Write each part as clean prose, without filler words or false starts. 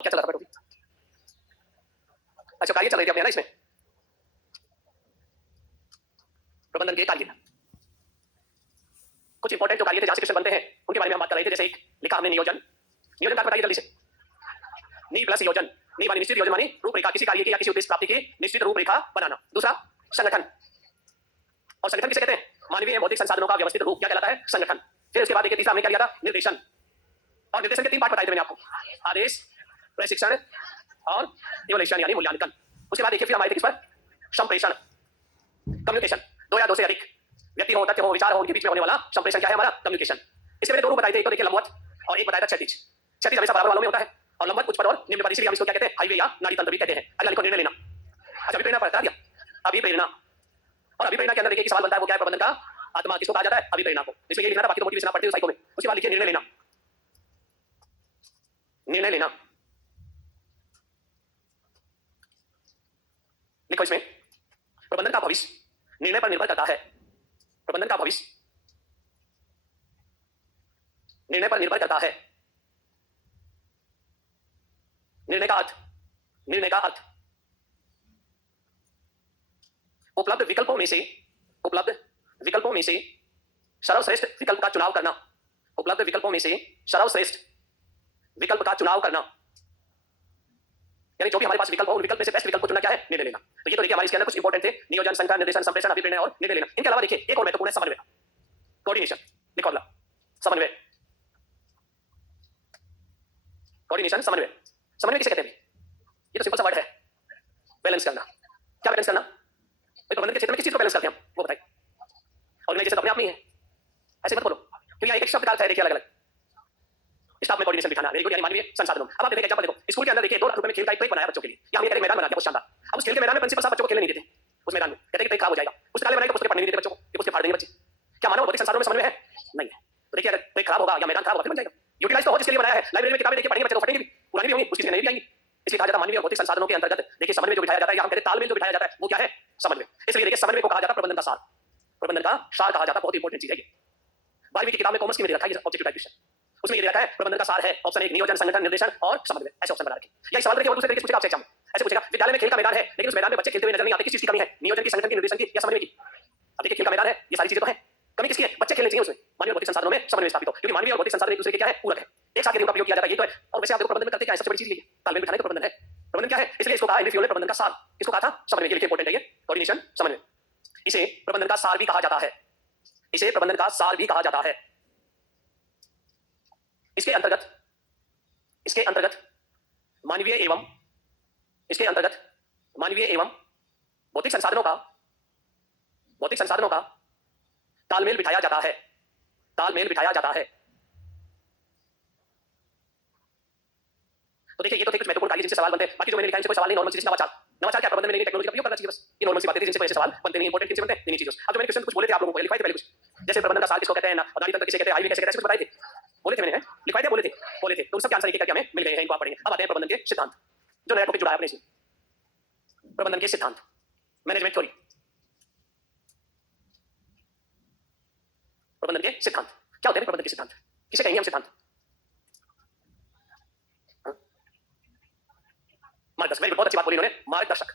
क्या चल रहा था बैठो? अच्छा, कार्य चल रही थी अपने ना इसमें प्रबंधन के कार्य। कुछ इंपॉर्टेंट जो कार्य थे जहां से क्वेश्चन बनते हैं उनके बारे में हम बात कर रहे थे। जैसे एक लिखा हमने नियोजन। नियोजन का बताइए जल्दी से। नी प्लस योजन। नी मानी निश्चित, योजन मानी रूपरेखा, किसी कार्य की या किसी उद्देश्य प्राप्ति की निश्चित रूपरेखा बनाना। दूसरा संगठन। और संगठन किसे कहते हैं? मानवीय भौतिक संसाधनों का व्यवस्थित रूप क्या कहलाता है? संगठन। फिर उसके बाद देखिए तीसरा हमने क्या लिया था? निर्देशन। और निर्देशन के तीन पार्ट बताए थे मैंने आपको, आदेश, प्रशिक्षण और इवोल्यूशन यानी मूल्यांकन। उसके बाद देखिए फिर हम आए थे किस पर? संप्रेषण, कम्युनिकेशन। दो या दो से अधिक व्यक्ति हो, तथ्य हो, विचार हो, उनके बीच में होने वाला संप्रेषण क्या है? हमारा कम्युनिकेशन। इसके मैंने दो रूप बताए थे, एक तो देखिए लंबवत और एक बताया था क्षैतिज। क्षैतिज हमेशा बराबर वालों में होता है और लंबवत उच्च पद और निम्न पद, इसलिए हम इसको क्या कहते हैं? हाईवे या नाड़ी तंत्र भी कहते हैं। अगला लिखो निर्णय लेना। अच्छा, अभिप्रेरणा पढ़ता दिया। अभिप्रेरणा, और अभिप्रेरणा के अंदर देखिए सवाल बनता है वो क्या है? प्रबंधन का आत्मा किसको कहा जाता है? अभिप्रेरणा को। इसमें ये लिखना था, बाकी तो मोटिवेशन पढ़ते हो साइको में। उसके बाद लिखिए निर्णय लेना। निर्णय लेना लिखो इसमें। प्रबंधन का भविष्य निर्णय पर निर्भर करता है। प्रबंधन का भविष्य निर्णय पर निर्भर करता है। निर्णय का अर्थ, निर्णय का अर्थ उपलब्ध विकल्पों में से, उपलब्ध विकल्पों में से सर्वश्रेष्ठ विकल्प का चुनाव करना। उपलब्ध विकल्पों में से सर्वश्रेष्ठ विकल्प का चुनाव करना, यानी जो भी हमारे पास विकल्प हो उन विकल्प में से बेस्ट विकल्प को चुनना क्या है? निर्णय लेना। तो ये तो देखिए हमारे इसके अंदर कुछ इंपॉर्टेंट थे, नियोजन, संगठन, निर्देशन, संप्रेषण, अभिप्रेरणा और निर्णय लेना। इनके अलावा देखिए एक और महत्वपूर्ण है समन्वय, कोऑर्डिनेशन। लिखो अगला, समन्वय। कोऑर्डिनेशन, समन्वय। समन्वय किसे कहते हैं? ये तो सिंपल सा वर्ड है, बैलेंस करना। क्या बैलेंस करना? प्रबंधन के क्षेत्र में किस चीज को बैलेंस करते हैं हम, वो बताइए। ऑर्गेनाइजेशन तो अपने आप में ही है, ऐसे मत बोलो क्योंकि यहाँ एक शब्द का अर्थ है देखिए अलग अलग। स्टाफ में कोऑर्डिनेशन बिठाना, वेरी गुड, यानी मानवीय संसाधनों। अब आप देखिए एग्जांपल देखो, स्कूल के अंदर देखिए 2 लाख रुपए में खेल का एक ट्रैक बनाया बच्चों के लिए, या हम ये मैदान बना दिया बहुत शानदार। अब उस खेल के मैदान में प्रिंसिपल साहब बच्चों को खेलने नहीं देते। उस मैदान में कहते हैं कि ट्रैक खराब हो जाएगा, पुस्तकालय बनाएंगे, पुस्तकें पढ़ने नहीं देते बच्चों को, ये पुस्तकें फाड़ देंगे बच्चे। क्या मानव भौतिक संसाधनों में समन्वय है? नहीं है। तो देखिए अगर ट्रैक खराब होगा या मैदान खराब होगा फिर बन जाएगा। यूटिलाइज तो हो जिसके लिए बनाया है। लाइब्रेरी में किताबें देखिए पढ़ेंगे बच्चे तो फटेंगी भी, पुरानी भी होंगी, उसकी जगह नई भी आएंगी। इसलिए कहा जाता है मानवीय भौतिक संसाधनों के अंतर्गत देखिए समन्वय जो बिठाया जाता है, या हम कहते हैं तालमेल जो बिठाया जाता है, वो क्या है? समन्वय। इसलिए देखिए समन्वय को कहा जाता है प्रबंधन का सार। प्रबंधन का सार कहा जाता है, बहुत इंपॉर्टेंट चीज है ये। 12वीं की किताब में कॉमर्स की में दे रखा है ये ऑब्जेक्टिव टाइप क्वेश्चन। उसमें ये रखा है प्रबंधन का सार है ऑप्शन 1 नियोजन, संगठन, निर्देशन और समन्वय, ऐसे ऑप्शन बना रखे। यही सवाल देखिए और दूसरे तरीके से पूछेगा आपसे एग्जाम में, ऐसे पूछेगा विद्यालय में खेल का मैदान है लेकिन उस मैदान में बच्चे खेलते हुए नजर नहीं आते, किस चीज की कमी है? नियोजन की, संगठन की, निर्देशन की या समन्वय की? अब देखिए खेल का मैदान है, ये सारी चीजें तो है, कमी किसकी है? बच्चे खेलने चाहिए उसमें। मानवीय और भौतिक संसाधनों में समन्वय स्थापित हो, क्योंकि मानवीय और भौतिक संसाधन एक दूसरे के क्या है? पूरक है। एक साथ का प्रयोग किया जाता है, ये तो है। और वैसे आप देखो प्रबंधन में करते क्या है? सबसे बड़ी चीज ये तालमेल बिठाने को प्रबंधन है। प्रबंधन क्या है? इसलिए इसको कहा एंड्री ने प्रबंधन का सार। इसको कहा था समन्वय, के लिए इंपॉर्टेंट है ये कोऑर्डिनेशन, समन्वय। इसे प्रबंधन का सार भी कहा जाता है। इसे प्रबंधन का सार भी कहा जाता है। इसके अंतर्गत, इसके अंतर्गत मानवीय एवं, इसके अंतर्गत मानवीय एवं भौतिक संसाधनों का, भौतिक संसाधनों का तालमेल बिठाया जाता है। तालमेल बिठाया जाता है। तो देखिए ये तो थे कुछ महत्वपूर्ण कार्य जिनसे सवाल बनते हैं। बाकी जो मैंने लिखा है इनसे कोई सवाल नहीं, नॉर्मल चीज। नवाचार, नवाचार क्या? प्रबंधन में नई टेक्नोलॉजी का उपयोग करना चाहिए, बस ये नॉर्मल सी बात है जिनसे कोई सवाल बनते नहीं, इंपॉर्टेंट किनसे बनते हैं? इन्हीं चीजों से। अब जो मैंने क्वेश्चन कुछ बोले थे आप लोगों को, लिखवाए थे पहले कुछ, जैसे प्रबंधन का सार किसको कहते हैं, अदानी तंत्र किसे कहते हैं, हाईवे कैसे कहते हैं, कुछ बताए थे, बोले थे मैंने, लिखवाए थे, बोले थे। तो उन सब के आंसर एक-एक करके हमें मिल गए हैं, इनको आप पढ़ेंगे। अब आते हैं प्रबंधन के सिद्धांत, जो नया टॉपिक जुड़ा है अपने इसमें। प्रबंधन के सिद्धांत, मैनेजमेंट थ्योरी। प्रबंधन के सिद्धांत क्या होते हैं? प्रबंधन के सिद्धांत किसे कहेंगे हम? सिद्धांत, मार्गदर्शक। वेरी गुड, बहुत अच्छी बात बोली इन्होंने, मार्गदर्शक।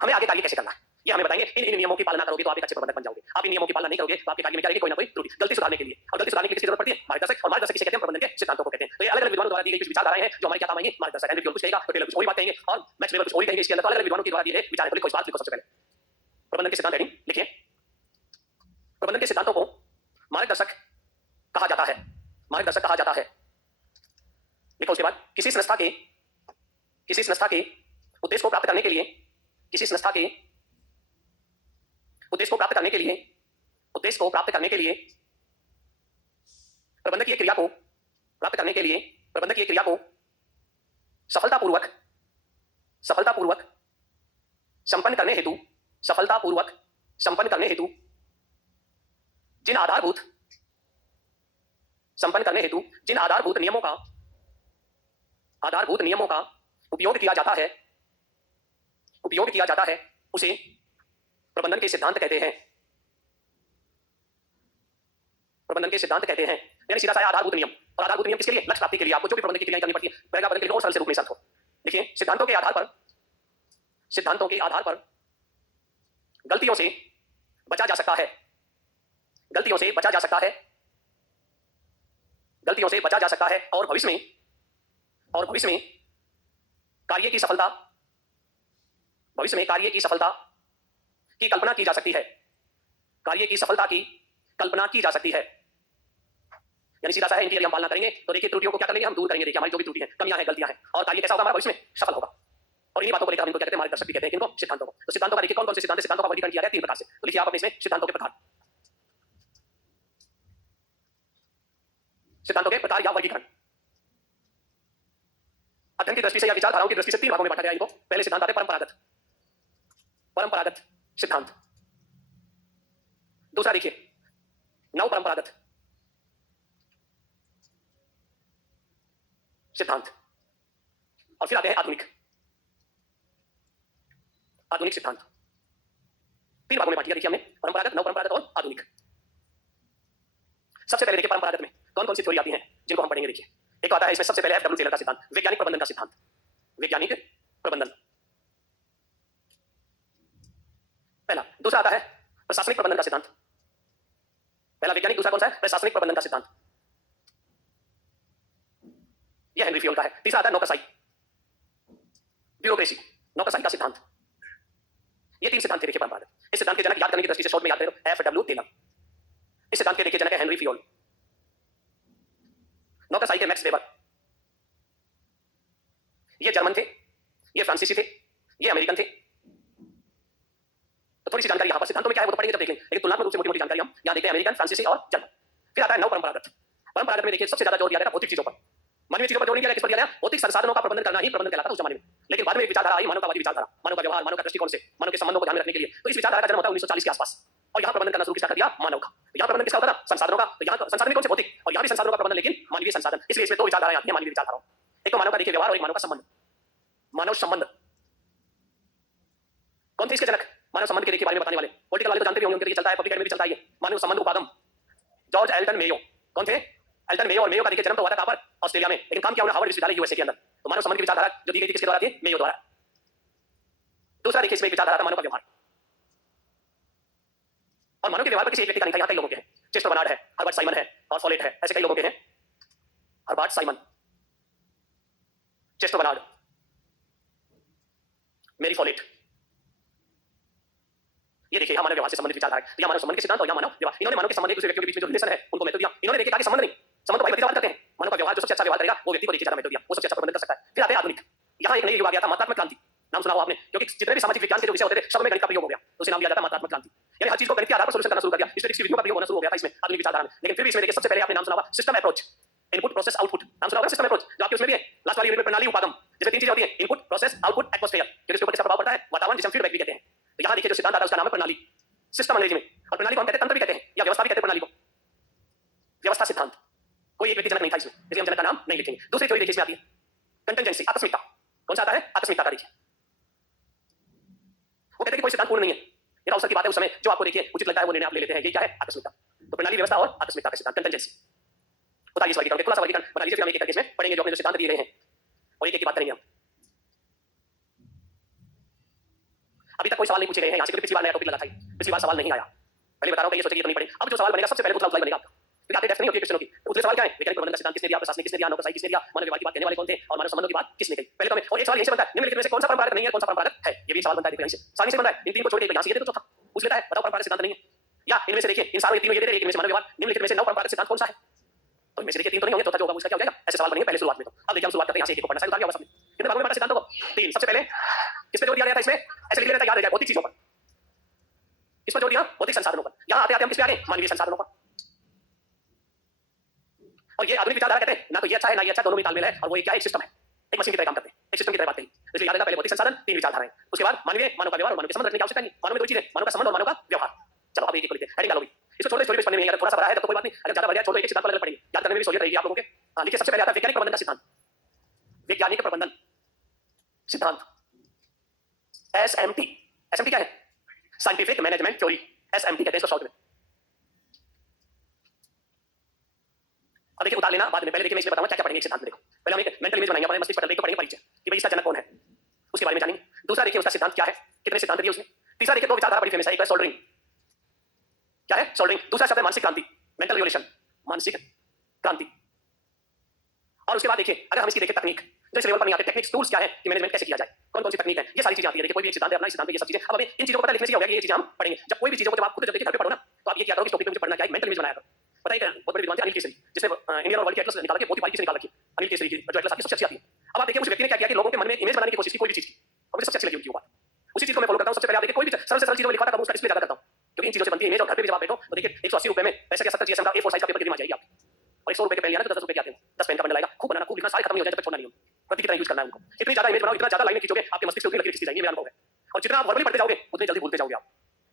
हमें आगे कार्य कैसे करना है ये हमें बताएंगे। इन नियमों की पालना करोगे तो आप एक अच्छे प्रबंधक बन जाओगे। आप इन नियमों की पालना नहीं करोगे तो आपके कार्य में क्या रहेगी? कोई ना कोई त्रुटि। गलती सुधारने के लिए, और गलती सुधारने के लिए किसकी जरूरत पड़ती है? मार्गदर्शक। और मार्गदर्शक किसे कहते हैं? प्रबंधन के सिद्धांतों को कहते हैं। तो ये अलग अलग विद्वानों द्वारा दी गई कुछ विचारधाराएं हैं जो हमारे क्या काम आएंगी? मार्गदर्शक। एंड्रयू कुछ कहेगा तो टेलर कुछ और बात कहेंगे और मैक्स वेबर कुछ और कहेंगे। इसके अंदर अलग अलग विद्वानों के द्वारा दिए विचार। लिखो इस बात, लिखो सबसे पहले प्रबंधन के सिद्धांत हेडिंग लिखिए। प्रबंधन के सिद्धांतों को मार्गदर्शक कहा जाता है। मार्गदर्शक कहा जाता है। लिखो उसके बाद किसी संस्था के, किसी संस्था के उद्देश्य को प्राप्त करने के लिए, किसी संस्था के उद्देश्य को प्राप्त करने के लिए, उद्देश्य को प्राप्त करने के लिए प्रबंधकीय क्रिया को प्राप्त करने के लिए, प्रबंधकीय क्रिया को सफलतापूर्वक, सफलतापूर्वक संपन्न करने हेतु, सफलतापूर्वक संपन्न करने हेतु जिन आधारभूत, संपन्न करने हेतु जिन आधारभूत नियमों का, आधारभूत नियमों का उपयोग किया जाता है, उपयोग किया जाता है, उसे प्रबंधन के सिद्धांत कहते हैं। प्रबंधन के सिद्धांत कहते हैं। यानी सीधा सा आधारभूत नियम। और आधारभूत नियम किसके लिए? लक्ष्य प्राप्ति के लिए आपको जो भी प्रबंधन की क्रियाएं करनी पड़ती है, वह प्रबंधन के लिए और सरल से रूप में शांत हो। देखिए सिद्धांतों के आधार पर गलतियों से बचा जा सकता है, गलतियों से बचा जा सकता है, गलतियों से बचा जा सकता है और भविष्य में कार्य की सफलता की कल्पना की जा सकती है, कार्य की सफलता की कल्पना की जा सकती है। यानी सीधा सा है, इनकी यदि हम पालना करेंगे तो देखिए त्रुटियों को क्या कर लेंगे हम, दूर करेंगे। देखिए हमारी जो भी त्रुटि है, कमियां हैं, गलतियां हैं, और कार्य कैसा होगा हमारा भविष्य में सफल होगा। और इन्हीं बातों को लेकर हम इनको क्या कहते हैं, मार्गदर्शक भी कहते हैं। किनको? सिद्धांतों को। तो सिद्धांतों का देखिए कौन कौन से सिद्धांतों का वर्गीकरण किया गया 3 प्रकार से। तो लिखिए आप अपने इसमें सिद्धांतों के प्रकार या वर्गीकरण। अध्ययन की दृष्टि से या विचारधाराओं की दृष्टि से 3 भागों में बांटा गया इनको। पहले सिद्धांत आते परंपरागत सिद्धांत। दूसरा देखिए नव परंपरागत सिद्धांत, और फिर आते हैं आधुनिक सिद्धांत। 3 भागों में बांट दिया देखिए हमने, परंपरागत, नव परंपरागत और आधुनिक। सबसे पहले देखिए परंपरागत में कौन कौन सी थ्योरी आती हैं जिनको हम पढ़ेंगे। देखिए एक आता है इसमें सबसे पहले एफ डब्ल्यू टेलर का सिद्धांत, वैज्ञानिक प्रबंधन का सिद्धांत। वैज्ञानिक प्रबंधन पहला। दूसरा आता है प्रशासनिक प्रबंधन का सिद्धांत। पहला वैज्ञानिक, दूसरा कौन सा है? प्रशासनिक प्रबंधन का सिद्धांत। यह हेनरी फ्योल का है। तीसरा आता है नौकरशाही, ब्यूरोक्रेसी, नौकरशाही का सिद्धांत। ये 3 सिद्धांत थे देखिए परंपरागत। इस सिद्धांत के जनक याद करने की दृष्टि से शॉर्ट में याद करें एफ डब्ल्यू टेलर। इस सिद्धांत के देखिए जनक है हेनरी फ्योल। नौकरशाही के मैक्स वेबर, ये जर्मन थे, ये फ्रांसीसी थे, ये अमेरिकन थे। तो थोड़ी सी जानकारी यहां पर सिद्धांतों में क्या है वो तो पढ़ेंगे जब देखेंगे, लेकिन तुलनात्मक रूप से मोटी-मोटी जानकारी हम यहां देखते हैं, अमेरिकन, फ्रांसीसी और जर्मन। फिर आता है नव परंपरागत। परंपरागत में देखिए सबसे ज्यादा जोर दिया गया भौतिक चीजों पर। मानवीय चीजों पर जोर नहीं दिया गया, किस पर दिया गया? भौतिक संसाधनों का प्रबंधन करना ही प्रबंधन कहलाता था उस जमाने में। लेकिन बाद में एक विचारधारा आई, मानवतावादी विचारधारा, मानव का व्यवहार, मानव का दृष्टिकोण से, मानव के संबंधों को ध्यान में रखने के लिए। तो इस विचारधारा का जन्म होता है 1940 के आसपास, और यहाँ प्रबंधन करना शुरू किसका कर दिया? मानव का। यहाँ प्रबंधन किसका होता था? संसाधनों का। तो यहाँ संसाधन कौन से? भौतिक, और यहाँ भी संसाधनों का प्रबंधन लेकिन मानवीय संसाधन। इसलिए इसमें 2 विचारधाराएं आती हैं मानवीय विचारधाराओं। एक तो मानव का देखिए व्यवहार और एक मानव का संबंध। मानव संबंध कौन थे इसके जनक? मानव संबंध के देखिए बारे में बताने वाले पॉलिटिकल वाले तो जानते भी होंगे, उनके लिए चलता है, पब्लिक एडमी भी चलता है। मानव संबंध उपागम जॉर्ज एल्टन मेयो। कौन थे? Elton Mayo. और मेयो का देखिए जन्म तो हुआ था कहां पर? ऑस्ट्रेलिया में, लेकिन काम किया उन्होंने हार्वर्ड विश्वविद्यालय यूएसए के अंदर। तो मानव संबंध की विचारधारा जो दी गई थी किसके द्वारा थी? मेयो द्वारा। दूसरा देखिए इसमें विचारधारा था मानव का व्यवहार, और मानव के व्यवहार पर किसी एक व्यक्ति का नहीं था, यहाँ कई लोगों के हैं। चेस्टर बर्नार्ड है, हर्बर्ट साइमन है और फॉलेट है, ऐसे कई लोगों के हैं। हर्बर्ट साइमन, चेस्टर बर्नार्ड, मेरी फॉलेट। ये देखिए यहाँ मानव व्यवहार से संबंधित विचारधारा है। यहाँ मानव संबंध के सिद्धांत और यहाँ मानव व्यवहार। इन्होंने मानव के संबंध एक दूसरे व्यक्तियों के बीच में जो रिलेशन है उनको महत्व दिया। इन्होंने देखिए कहा कि संबंध नहीं, संबंध तो भाई व्यवहार करते हैं, मानव का व्यवहार जो सबसे अच्छा व्यवहार करेगा वो व्यक्ति को देखिए ज्यादा महत्व दिया, वो सबसे अच्छा प्रबंधन कर सकता है। फिर आते हैं आधुनिक। यहाँ एक नई युग आ गया था, मात्रात्मक क्रांति। नाम सुना हो आपने, क्योंकि जितने भी सामाजिक विज्ञान के जो विषय होते थे सब में गणित का प्रयोग हो गया, तो उसे नाम दिया जाता है मात्रात्मक क्रांति। यानी हर चीज को गणित के आधार पर सॉल्यूशन करना शुरू कर दिया। स्टैटिस्टिक्स विधियों का प्रयोग होना शुरू हो गया था इसमें आधुनिक विचारधारा में। लेकिन फिर भी इसमें देखिए सबसे पहले आपने नाम सुना होगा system approach, input process output. नाम सुना होगा सिस्टम अप्रोच, जो आपके उसमें भी है लास्ट वाली यूनिट में, प्रणाली उपागम। जिसमें 3 चीजें होती हैं, इनपुट प्रोसेस आउटपुट एटमॉस्फेयर, क्योंकि इसके ऊपर किसका प्रभाव पड़ता है? वातावरण, जिसे हम फीडबैक भी कहते हैं। तो यहाँ देखिए जो सिद्धांत आता है उसका नाम है प्रणाली, सिस्टम अंग्रेजी में। और प्रणाली को हम कहते हैं तंत्र भी कहते हैं, या व्यवस्था भी कहते हैं प्रणाली को। व्यवस्था सिद्धांत कोई एक व्यक्ति जनक नहीं था इसमें, इसलिए हम जनक का नाम नहीं लिखेंगे। दूसरी थ्योरी देखिए इसमें आती है कंटिजेंसी, आकस्मिकता। कौन सा आता है? आकस्मिकता का। देखिए वो कहते हैं कि कोई सिद्धांत पूर्ण नहीं है, ये अवसर की बात है, उस समय जो आपको देखिए उचित लगता है वो निर्णय आप ले लेते हैं। ये क्या है? आकस्मिकता। तो प्रणाली, व्यवस्था और आकस्मिकता का सिद्धांत, कंटिजेंसी। बताइए इस वर्गीकरण के थोड़ा सा वर्गीकरण बना लीजिए, फिर हम एक-एक करके इसमें पढ़ेंगे जो अपने जो सिद्धांत दिए गए हैं, और एक-एक की बात करेंगे हम। अभी तक कोई सवाल नहीं पूछे गए हैं यहाँ से, क्योंकि पिछली बार नया टॉपिक लगा था, पिछली बार सवाल नहीं आया। पहले बता रहा हूं कि ये सोचे कि ये तो नहीं पढ़ेंगे। अब जो सवाल बनेगा सबसे पहले उथला उथलाई बनेगा आपका, क्योंकि आपके टेस्ट नहीं होती है क्वेश्चनों की। तो उतले सवाल क्या है? वैज्ञानिक प्रबंधन का सिद्धांत किसने दिया? प्रशासनिक किसने दिया? नौकरशाही किसने दिया? मानव व्यवहार की बात कहने वाले कौन थे? और मानव संबंधों की बात किसने कही? पहले तो हमें, और एक सवाल यहीं से बनता है, निम्नलिखित में से कौन सा परंपरागत नहीं है, कौन सा परंपरागत है? ये भी सवाल बनता है, देखो यहीं से सारणी से बनता है। इन 3 को छोड़ के यहाँ से ये दे दो चौथा, पूछ लेता है बताओ परंपरागत सिद्धांत नहीं है। या इनमें से देखिए इन सारों तीनों ये दे रहे हैं, इनमें से मानव व्यवहार, निम्नलिखित में से नव परंपरागत सिद्धांत कौन सा है? तो इनमें से देखिए 3 तो नहीं होंगे, चौथा जो होगा उसका क्या हो जाएगा? ऐसे सवाल बनेंगे पहले शुरुआत में। तो अब देखिए हम शुरुआत करते हैं यहाँ से, एक-एक को पढ़ना शुरू कर दिया होगा सबने। कितने भागों में बांटा सिद्धांतों को? 3। सबसे पहले किस पे जोर दिया गया था इसमें? ऐसे लिख लेना था, याद रह जाए, भौतिक चीजों पर। किस पर जोर दिया? भौतिक संसाधनों पर। यहाँ आते आते हम किस पे आ गए? मानवीय संसाधनों पर। और ये आधुनिक विचारधारा कहते हैं ना तो ये अच्छा है ना ये अच्छा, दोनों में तालमेल है, और वो क्या है? एक सिस्टम है, एक मशीन की तरह काम करते हैं, एक सिस्टम की तरह बात कही। इसलिए याद रखना पहले भौतिक संसाधन, 3 विचारधाराएं, उसके बाद मानवीय, मानव का व्यवहार और मानव के संबंध रखने की आवश्यकता नहीं। मानव में 2 चीजें, मानव का संबंध और मानव का व्यवहार। चलो अब एक एक को लिखते हैं, हेडिंग डालो भी। इसको छोड़ दो, स्टोरी पढ़ने में अगर थोड़ा सा बड़ा है तो कोई बात नहीं, अगर ज्यादा बढ़ गया छोड़ दो, एक सिद्धांत पर अलग पढ़ेंगे, याद करने में भी सहूलियत रहेगी आप लोगों के। हां देखिए सबसे पहले आता है वैज्ञानिक प्रबंधन का सिद्धांत। वैज्ञानिक प्रबंधन सिद्धांत, एसएमटी। एसएमटी क्या है? साइंटिफिक मैनेजमेंट थ्योरी, एसएमटी कहते हैं इसको शॉर्ट में। और देखिए उतार लेना बाद में, पहले देखिए मैं इसमें बताऊंगा क्या क्या पढ़ेंगे एक सिद्धांत में। देखो पहले हम एक मेंटल इमेज बनाएंगे, हमारे मस्तिष्क पटल एक तो पढ़ेंगे परिचय कि भाई इसका जनक कौन है, उसके बारे में जानेंगे। दूसरा देखिए उसका सिद्धांत क्या है, कितने सिद्धांत दिए उसने। तीसरा देखिए दो विचारधारा बड़ी फेमस है, एक है सोल्डरिंग, क्या है सोल्डरिंग, दूसरा शब्द है मानसिक क्रांति, मेंटल रिवोल्यूशन, मानसिक क्रांति। और उसके बाद देखिए अगर हम इसकी देखें तकनीक, जो इस लेवल पर नहीं आते, टेक्निक्स टूल्स क्या है कि मैनेजमेंट कैसे किया जाए, कौन कौन सी तकनीक है, ये सारी चीजें आती है। देखिए कोई भी एक सिद्धांत है अपना, इस सिद्धांत में ये सब चीजें, अब हमें इन चीजों को पता लिखने से हो गया कि ये चीजें हम पढ़ेंगे। जब कोई भी चीजों को जब आप खुद जब देखिए घर पे पढ़ो ना, तो आप ये क्या करो कि टॉपिक पे मुझे पढ़ना क्या है, मेंटल इमेज बनाया करो। पता है बहुत बड़े विद्वान थे अनिल केसरी, जिसने इंडियन और वर्ल्ड के एटलस निकाला के बहुत ही बारीकी से निकाल रखी है, अनिल केसरी की जो एटलस आती है सबसे अच्छी आती है। अब आप देखिए उस व्यक्ति ने क्या किया कि लोगों के मन में एक इमेज बनाने की कोशिश की कोई भी चीज की, और मुझे सबसे अच्छी लगी उनकी बात, उसी चीज को मैं फॉलो करता हूं। सबसे पहले आप देखिए कोई भी सरल से सरल चीजों को लिखवाता हूं, उसका डिस्प्ले ज्यादा करता हूं, क्योंकि इन चीजों से बनती है इमेज। और घर पे भी जब आप बैठो तो देखिए 180 रुपए में पैसे का 70 जीएसएम का A4 साइज का पेपर कितनी आ जाएगी आपकी, और 100 रुपए के पेन लिया ना तो 10 रुपए के आते हैं, 10 पेन का बंडल आएगा। खूब बनाना, खूब लिखना, सारे खत्म नहीं हो जाए जब तक छोड़ना नहीं हो, प्रति कितना यूज करना है उनको। इतनी ज्यादा इमेज बनाओ, इतना ज्यादा लाइनें खींचोगे, आपके मस्तिष्क में उतनी लकीरें खींची जाएंगी, मेरा अनुभव है। और जितना आप वर्बली पढ़ते जाओगे उतने जल्दी भूलते जाओगे आप।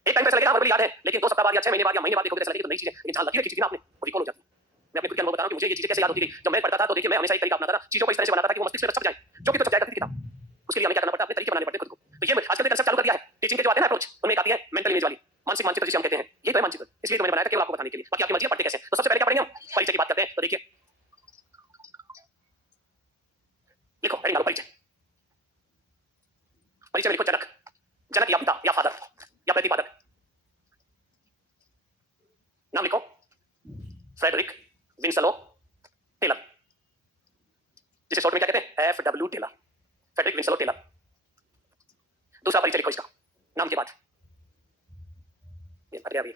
एक टाइम पे ऐसा लगेगा वर्बली याद है, लेकिन 2 सप्ताह बाद या 6 महीने बाद या महीने बाद देखोगे ऐसा लगेगा तो नई चीजें, लेकिन जहां लकीरें खींची थी ना आपने वो रिकॉल हो जाती है। मैं अपने खुद के अनुभव बता रहा हूं कि मुझे ये चीजें कैसे याद होती थी। जब मैं पढ़ता था तो देखिए मैं हमेशा एक तरीका अपनाता था, चीजों को इस तरह से बनाता था कि वो मस्तिष्क में छप जाए, जो कि तो छप जाया करती थी किताब। उसके लिए हमें क्या करना पड़ता है, अपने तरीके बनाने पड़ते खुद को। तो ये आजकल ने कंसेप्ट चालू कर दिया है, टीचिंग के जो आते हैं ना अप्रोच, उनमें एक आती है मेंटल इमेज वाली, मानसिक मानचित्र जिसे हम कहते हैं। ये तो है मानचित्र, इसलिए तो मैंने बनाया था केवल आपको बताने के लिए, बाकी आपकी मर्जी है पढ़ते कैसे। तो सबसे पहले क्या पढ़ेंगे हम, परिचय की बात करते हैं। तो देखिए लिखो हेडिंग डालो परिचय। परिचय में लिखो जनक, जनक या पिता या फादर या प्रतिपादक। नाम लिखो फ्रेडरिक विंसलो टेलर, जिसे शॉर्ट में क्या कहते हैं FW Taylor, Frederick Winslow Taylor. दूसरा परिचय लिखो इसका नाम के बाद, ये अरे अभी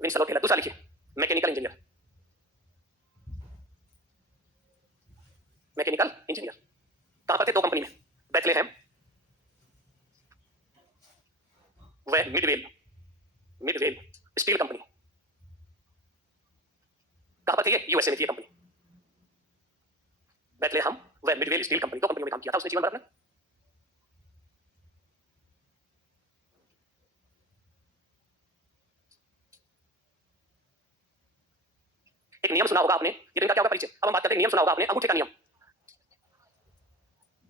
विंसलो टेलर। दूसरा लिखिए मैकेनिकल इंजीनियर, मैकेनिकल इंजीनियर। कहां पर थे, 2 कंपनी में, बेथलेहेम व मिडवेल, मिडवेल स्टील कंपनी। कहां पर थी ये, यूएसए में थी ये कंपनी, बेथलेहेम व मिडवेल स्टील कंपनी। 2 कंपनियों में काम किया था उसने जीवन भर अपना। एक नियम सुना होगा आपने, ये इनका क्या होगा परिचय। अब हम बात करते हैं नियम सुना होगा आपने, अंगूठे का नियम।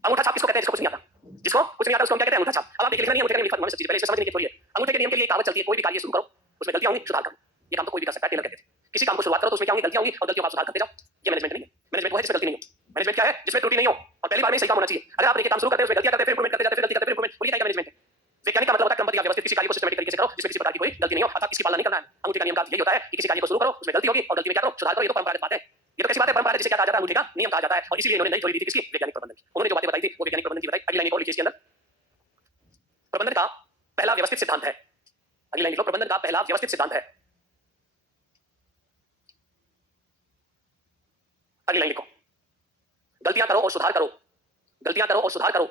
अंगूठा छाप किसको कहते हैं, जिसको कुछ नहीं आता, जिसको कुछ नहीं आता उसको हम क्या कहते हैं, अंगूठा छाप। अब आप देखिए लिखना नहीं, अंगूठे का नियम लिखा हुआ है सब चीजें, पहले इसे समझने की थोड़ी है। अंगूठे के नियम के लिए कहावत चलती है, कोई भी कार्य शुरू करो उसमें गलतियां होंगी सुधार करो। ये काम तो कोई भी कर सकता है, टेलर कहते थे। किसी काम को शुरुआत करो तो उसमें क्या होंगी, गलतियां होंगी, और गलतियों का सुधार करते जाओ। ये मैनेजमेंट नहीं है। मैनेजमेंट वो है जिसमें गलती नहीं हो। मैनेजमेंट क्या है, जिसमें त्रुटि नहीं हो और पहली बार में सही काम होना चाहिए। अगर आप देखिए काम शुरू करते हैं उसमें गलतियां करते हैं, फिर इंप्रूवमेंट करते जाते हैं, फिर गलती करते हैं, फिर इंप्रूवमेंट, बोलिए क्या मैनेजमेंट है। वैज्ञानिक का मतलब होता है क्रमबद्ध या व्यवस्थित, किसी कार्य को सिस्टमैटिक तरीके से करो जिसमें किसी प्रकार की कोई गलती नहीं हो, अर्थात इसकी पालना नहीं करना है। अंगूठे का नियम का यही होता है कि किसी कार्य को शुरू करो उसमें गलती होगी और गलती में क्या करो, सुधार करो। ये तो परंपरागत बात है, ये तो कैसी बात है, परंपरा जिसे क्या कहा जाता है, अंगूठे का नियम कहा जाता है। और इसीलिए इन्होंने नई थ्योरी दी थी किसकी, वैज्ञानिक प्रबंधन की। उन्होंने जो बातें बताई थी वो वैज्ञानिक प्रबंधन की बताई। अगली लाइन को लिखिए इसके अंदर, प्रबंधन का पहला व्यवस्थित सिद्धांत है। अगली लाइन लिखो, प्रबंधन का पहला व्यवस्थित सिद्धांत है। अगली लाइन लिखो, गलतियां करो और सुधार करो, गलतियां करो और सुधार करो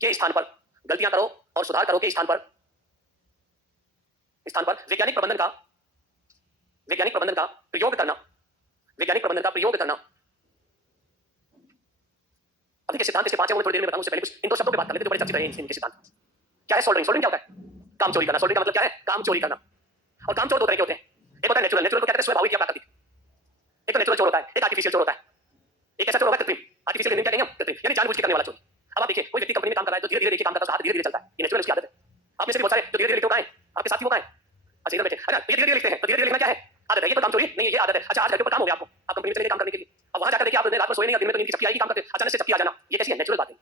के स्थान पर, गलतियां करो और सुधार करो के स्थान पर वैज्ञानिक प्रबंधन का प्रयोग करना, वैज्ञानिक प्रबंधन का प्रयोग करना। अब देखिए सिद्धांत इसके 5 है, मैं थोड़ी देर में बताऊं। उससे पहले कुछ इन 2 शब्दों पे बात कर लेते हैं जो बड़े चर्चित रहे हैं इनके सिद्धांत। क्या है सोल्डरिंग, सोल्डरिंग क्या होता है, काम चोरी करना। सोल्डरिंग का मतलब क्या है, काम चोरी करना। और काम चोर 2 तरह के होते हैं, एक होता है नेचुरल, नेचुरल को क्या कहते हैं, स्वाभाविक या प्राकृतिक। एक तो नेचुरल चोर होता है, एक आर्टिफिशियल चोर होता है। एक ऐसा चोर होगा कृत्रिम, आर्टिफिशियल क्या कहेंगे हम, कृत्रिम, यानी जानबूझ के करने वाला चोरी। अब आप देखिए कोई व्यक्ति कंपनी में काम कर रहा है तो धीरे धीरे देखिए काम करता है, हाथ धीरे धीरे चलता है, ये नेचुरल उसकी आदत है। आप में से बहुत सारे जो धीरे धीरे लिखते हो कहां है, आपके साथी वो कहां है, अच्छा इधर बैठे। अच्छा ये धीरे धीरे लिखते हैं तो धीरे धीरे लिखना क्या है, आदत है। ये तो काम चोरी नहीं है, ये आदत है। अच्छा आज घर के ऊपर काम हो गया आपको, आप कंपनी में चले काम करने के लिए, अब वहां जाकर देखिए आप रात में सोए नहीं, दिन में तो नींद की चपकी आएगी, काम करते अचानक से चपकी आ जाना, ये कैसी है, नेचुरल बात है।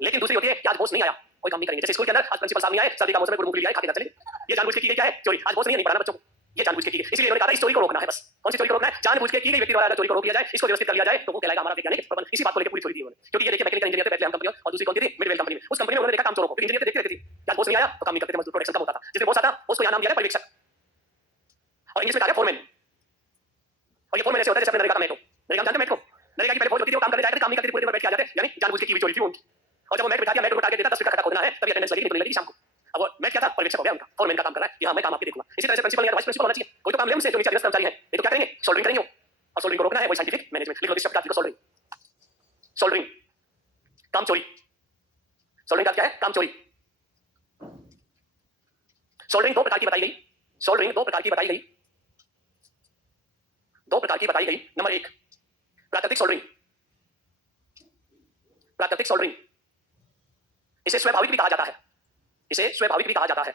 लेकिन दूसरी होती है कि आज बॉस नहीं आया, कोई काम नहीं करेंगे। जैसे स्कूल के अंदर आज प्रिंसिपल साहब नहीं आए, सर्दी का मौसम में मूंगफली आए खा के चले, ये जानबूझ के की गई क्या है, चोरी। आज बॉस नहीं है, नहीं पढ़ाना बच्चों को, ये जानबूझ के की गई। इसलिए इन्होंने कहा इस चोरी को रोकना है। बस कौन सी चोरी को रोकना है, जानबूझ के की गई व्यक्ति द्वारा चोरी को रोक लिया जाए, इसको व्यवस्थित कर लिया जाए, तो वो कहलाएगा हमारा वैज्ञानिक प्रबंधन। इसी बात को लेकर पूरी थ्योरी दी उन्होंने। क्योंकि ये देखिए मैकेनिकल इंजीनियर थे बेथलेहेम कंपनी, और दूसरी कौन सी थी, मिडवेल कंपनी में। उस कंपनी में उन्होंने देखा काम चोरों को, इंजीनियर देखते रहती थी, आज बॉस नहीं आया तो काम नहीं करते थे, मजदूर प्रोडक्शन कम होता था। जिसने बॉस आता उसको यहां नाम दिया पर्यवेक्षक, और इंग्लिश में कहा फोरमैन। और ये फोरमैन ऐसे होता है जैसे नरेगा का मेट हो, नरेगा जानते मेट को, नरेगा की पहले फौज होती थी, वो काम करने जाते, काम नहीं करते, पूरे दिन बैठ के आ जाते, यानी जानबूझ के की हुई चोरी थी उनकी। और जब वो मैट बिठा दिया, मैट को टारगेट देता 10 फीट का खड्डा खोदना है, तभी अटेंडेंस लगेगी, नहीं लगेगी शाम को। अब वो मैट क्या था, पर्यवेक्षक हो गया उनका, फोरमैन का काम कर रहा है कि हां मैं काम आपके देखूंगा। इसी तरह से प्रिंसिपल या वाइस प्रिंसिपल होना चाहिए, कोई तो काम ले हमसे, जो नीचे अधिकांश कर्मचारी हैं, ये तो क्या करेंगे, सोल्डरिंग करेंगे। और सोल्डरिंग को रोकना है, वही साइंटिफिक मैनेजमेंट। लिख लो इस शब्द का अर्थ, सोल्डरिंग, सोल्डरिंग काम चोरी। सोल्डरिंग का क्या है, काम चोरी। सोल्डरिंग 2 प्रकार की बताई गई, सोल्डरिंग 2 प्रकार की बताई गई, 2 प्रकार की बताई गई। नंबर 1 प्राकृतिक सोल्डरिंग, प्राकृतिक सोल्डरिंग, इसे स्वाभाविक भी कहा जाता है, इसे स्वाभाविक भी कहा जाता है।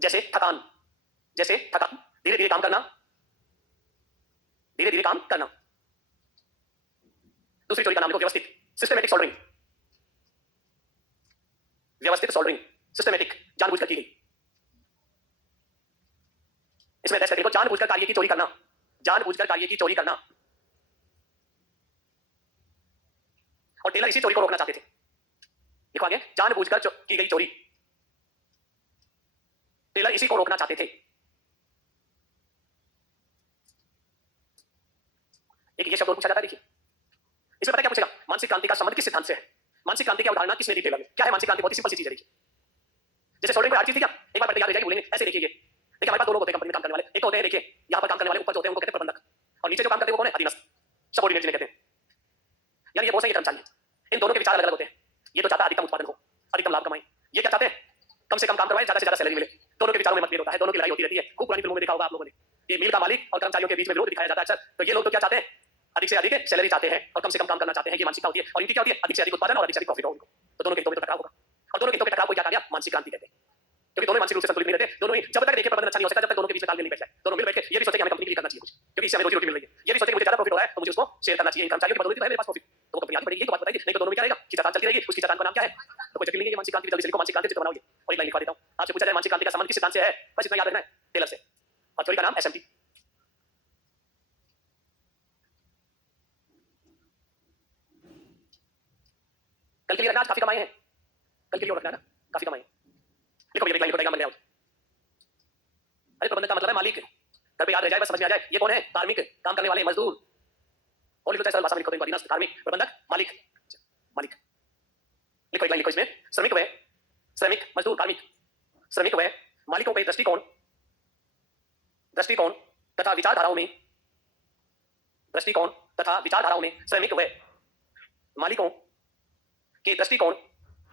जैसे थकान, जैसे थकान, धीरे धीरे काम करना, धीरे धीरे काम करना। दूसरी चोरी का नाम लिखो व्यवस्थित, सिस्टमेटिक सोल्डरिंग। व्यवस्थित सोल्डरिंग, सिस्टमेटिक, जानबूझकर की गई। इसमें टेस्ट करके लिखो जानबूझकर कार्य की चोरी करना, जानबूझकर कार्य की चोरी करना। और टेलर इसी चोरी को रोकना चाहते थे। लिखो आगे, जानबूझकर की गई चोरी, टेलर इसी को रोकना चाहते थे। एक ये शब्द और पूछा जाता है, देखिए इसमें पता क्या पूछेगा, मानसिक क्रांति का संबंध किस सिद्धांत से है? मानसिक क्रांति की अवधारणा किसने दी टेलर ने? क्या है मानसिक क्रांति? बहुत ही सिंपल सी चीज है। देखिए जैसे सोल्डरिंग में हर चीज थी क्या, एक बार पढ़ते याद रह जाएगी, बोलेंगे ऐसे। देखिए ये देखिए हमारे पास दो लोग होते हैं कंपनी में काम करने वाले। एक होते हैं देखिए यहाँ पर काम करने वाले, ऊपर जो होते हैं उनको कहते हैं प्रबंधक, और नीचे जो काम करते हैं वो कौन है? अधीनस्थ, सबऑर्डिनेट जिन्हें कहते हैं। यानी ये बहुत सही कर्मचारी है। इन दोनों के विचार अलग अलग होते हैं। ये तो चाहता है अधिकतम उत्पादन हो, अधिकतम लाभ कमाए। ये क्या चाहते हैं? कम से कम काम करवाए, ज्यादा से ज्यादा सैलरी मिले। दोनों के विचारों में मतभेद होता है, दोनों की लड़ाई होती रहती है। खूब पुरानी फिल्मों में देखा होगा आप लोगों ने, ये मिल का मालिक और कर्मचारियों के बीच में विरोध दिखाया जाता है अक्सर। तो ये लोग तो क्या चाहते हैं? अधिक से अधिक सैलरी चाहते हैं और कम से कम काम करना चाहते हैं। ये मानसिकता होती है। और इनकी क्या होती है? अधिक से अधिक उत्पादन और अधिक से अधिक प्रॉफिट हो उनको। तो दोनों के हितों में टकराव होगा, और दोनों के हितों के टकराव को क्या कहा गया? मानसिक क्रांति कहते हैं। क्योंकि दोनों मानसिक रूप से संतुलित नहीं रहते। दोनों ही जब तक देखिए प्रबंधन अच्छा नहीं हो सकता, जब तक दोनों के बीच में तालमेल नहीं बैठ जाए। दोनों मिल बैठ के ये भी सोचे कि हमें कंपनी के लिए करना चाहिए कुछ, क्योंकि इससे हमें रोजी रोटी मिल रही है। ये भी सोचे कि मुझे ज्यादा प्रॉफिट हो रहा है तो मुझे उसको शेयर करना चाहिए। कर्मचारियों की बदौलत तो है मेरे पास प्रॉफिट, तो वो कंपनी आगे बढ़ेगी। तो बात बताइए, नहीं तो दोनों में क्या रहेगा? खींचातान चलती रहेगी। उसकी खींचातान का नाम क्या है? तो कोई जटिल नहीं है। ये मानसिक क्रांति जल्दी से लिखो, मानसिक क्रांति चित्र बनाओगे। और एक लाइन लिखवा देता हूं, आपसे पूछा जाए मानसिक क्रांति का संबंध किस सिद्धांत से है, बस इतना याद रखना है, टेलर से। और चोरी का नाम एसएमटी। कल के लिए रखना, आज काफी कमाए हैं, कल के लिए रखना है ना, काफी कमाए। लिखो ये एक लाइन लिखो, डायग्राम बन गया। अरे प्रबंधक का मतलब है मालिक। घर पे याद रह जाए, बस समझ में आ जाए। ये कौन है? कार्मिक, काम करने वाले, मजदूर। और लिखो सरल भाषा में लिखो, तो अधीनस्थ, कार्मिक, प्रबंधक, मालिक। मालिक लिखो एक लाइन लिखो इसमें, श्रमिक व श्रमिक, मजदूर, कार्मिक, श्रमिक व मालिकों के दृष्टिकोण दृष्टिकोण तथा विचारधाराओं में, दृष्टिकोण तथा विचारधाराओं में श्रमिक व मालिकों के दृष्टिकोण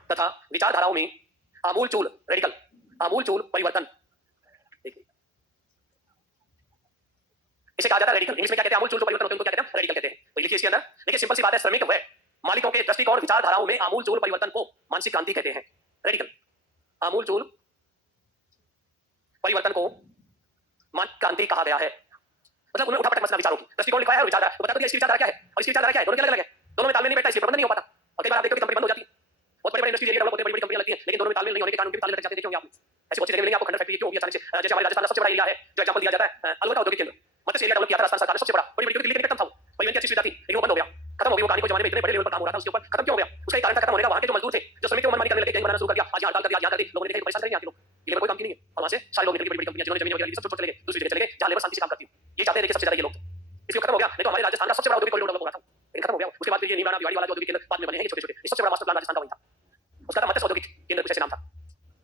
तथा विचारधाराओं में आमूलचूल, रेडिकल, आमूलचूल परिवर्तन। इसे कहा जाता है रेडिकल। इंग्लिश में क्या कहते हैं? आमूलचूल परिवर्तन होते हैं, उनको क्या कहते हैं? रेडिकल कहते हैं। तो लिखिए इसके अंदर, देखिए सिंपल सी बात है, श्रमिक व मालिकों के दृष्टिकोण विचारधाराओं में आमूलचूल परिवर्तन को मानसिक क्रांति कहते हैं। रेडिकल, आमूलचूल परिवर्तन को मानसिक क्रांति कहा गया है। मतलब उन्हें उठापटक मसला विचारों की दृष्टिकोण लिखा है और विचारधारा बता दो कि इसकी विचारधारा क्या है और इसकी विचारधारा क्या है। दोनों अलग अलग है, दोनों में तालमेल नहीं बैठता, इसलिए प्रबंधन नहीं हो पाता। और कई बार आप देखो कि कंपनी बंद हो जाती है, बहुत बड़ी बड़ी इंडस्ट्री एरिया डेवलप होते हैं, बड़ी बड़ी कंपनियां लगती हैं, लेकिन दोनों में तालमेल नहीं होने के कारण उनके तालमेल लग जाते हैं। देखिए आपने ऐसी बहुत सी जगह मिलेंगे आपको, खंडर फैक्ट्री क्यों होगी अचानक से। जैसे हमारे राजस्थान का सबसे बड़ा एरिया है, जो एग्जांपल दिया जाता है अलवर का औद्योगिक केंद्र, मत्स्य एरिया डेवलप किया था राजस्थान सरकार ने सबसे बड़ा, बड़ी बड़ी दिल्ली के कम था, परिवहन की अच्छी सुविधा थी, लेकिन वो बंद हो गया, खत्म हो गई वो कहानी। को जमाने में इतने बड़े लेवल पर काम हो रहा था, उसके ऊपर खत्म क्यों हो गया? उसका एक कारण था खत्म होने का। वहां के जो मजदूर थे, जो श्रमिक थे, मनमानी करने लगे, गैंग बनाना शुरू कर दिया, आज यहाँ हड़ताल कर दिया, यहाँ कर दी, लोगों ने देखा परेशान करेंगे यहाँ के लोग, ये लेबर कोई काम की नहीं है। और वहां से सारे लोग निकल के बड़ी बड़ी कंपनियां जिन्होंने जमीन वगैरह सब छोड़ चले गए, दूसरी जगह चले गए जहां लेबर शांति से काम करती है। ये चाहते हैं देखिए सबसे ज्यादा ये लोग, इसलिए खत्म हो गया। नहीं तो हमारे राजस्थान का सबसे बड़ा औद्योगिक कॉरिडोर डेवलप हो रहा था, लेकिन खत्म हो गया। उसके बाद फिर ये नीमराना भिवाड़ी वाला जो औद्योगिक केंद्र बाद में बने हैं छोटे छोटे, सबसे बड़ा मास्टर प्लान राजस्थान का वही था, उसका था मत्स्य औद्योगिक केंद्र, कुछ ऐसे नाम था।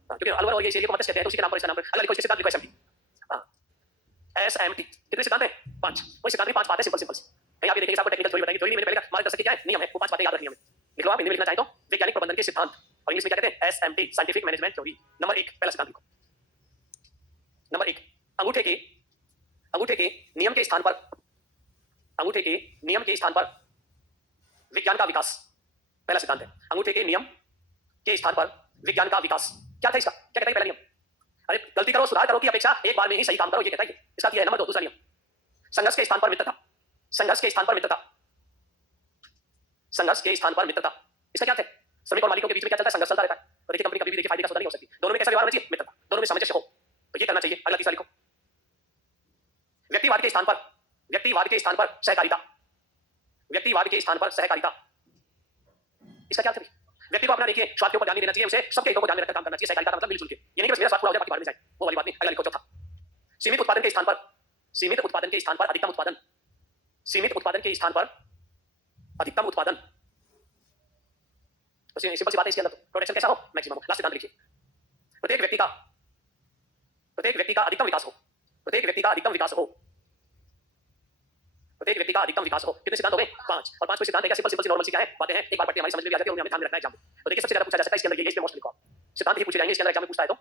क्योंकि अलवर और ये एरिया को मत्स्य कहते हैं, तो उसी के नाम पर इसका नाम पर अलग लिखो। इसके सिद्धांत लिखो एसएमटी। एसएमटी कितने सिद्धांत है? 5। वही सिद्धांत में 5 बातें सिंपल सिंपल सी। कहीं आप ये देखेंगे आपको टेक्निकल थ्योरी बताएंगे, थ्योरी नहीं, मैंने पहले मार्गदर्शक की क्या है, नियम है, वो 5 बातें याद रखनी है हमें। लिख लो आप, हिंदी में लिखना चाहें तो वैज्ञानिक प्रबंधन के सिद्धांत, और इंग्लिश में क्या कहते हैं? SMT, scientific management theory. Number 1 पहला सिद्धांत लिखो। नंबर 1, अंगूठे के नियम के स्थान पर, अंगूठे के नियम के स्थान पर विज्ञान का विकास। पहला सिद्धांत है अंगूठे के नियम के स्थान पर विज्ञान का विकास। क्या था इसका? क्या कहता है पहला नियम? अरे गलती करो, सुधार करो की अपेक्षा एक बार में ही सही काम करो, ये कहता है। इसका है नंबर 2 दूसरा नियम, संघर्ष के स्थान पर मित्रता। संघर्ष के स्थान पर मित्रता, संघर्ष के स्थान पर मित्रता। इसका क्या है? श्रमिक और मालिकों के बीच में क्या चलता है? संघर्ष चलता रहता है। तो देखिए कंपनी कभी भी देखिए फायदे का सौदा नहीं हो सकती। दोनों में कैसा व्यवहार होना चाहिए? मित्रता। दोनों में सामंजस्य हो, तो ये करना चाहिए। अगला तीसरा लिखो, व्यक्तिवाद के स्थान पर, व्यक्तिवाद के स्थान पर सहकारिता। व्यक्तिवाद के स्थान पर सहकारिता, इसका क्या है? व्यक्ति को अपना देखिए स्वार्थ के ऊपर ध्यान नहीं देना चाहिए, उसे सबके हितों को ध्यान में रखकर काम करना चाहिए। सहकारिता का मतलब मिलजुल के, ये नहीं कि बस मेरा स्वार्थ पूरा हो जाए बाकी बाहर में जाए, वो वाली बात नहीं। अगला लिखो चौथा, सीमित उत्पादन के स्थान पर, सीमित उत्पादन के स्थान पर अधिकतम उत्पादन। सीमित उत्पादन के स्थान पर अधिकतम उत्पादन। तो सिंपल सी बात है इसके अंदर, तो प्रोडक्शन कैसा हो? मैक्सिमम हो। लास्ट सिद्धांत लिखिए, प्रत्येक व्यक्ति का अधिकतम विकास हो। प्रत्येक व्यक्ति का अधिकतम विकास हो। प्रत्येक व्यक्ति का अधिकतम विकास हो। कितने सिद्धांत हो गए? 5। और 5 सिद्धांत है क्या? सिंपल सिंपल सी नॉर्मल सी क्या है बातें हैं, एक बार पढ़ते हमारी समझ में भी आ जाती है और हमें ध्यान में रखना है एग्जाम में। तो देखिए सबसे ज्यादा पूछा जा सकता है इसके अंदर, ये इसमें मोस्ट लिखो। सिद्धांत ही पूछे जाएंगे इसके अंदर, एग्जाम में पूछता है तो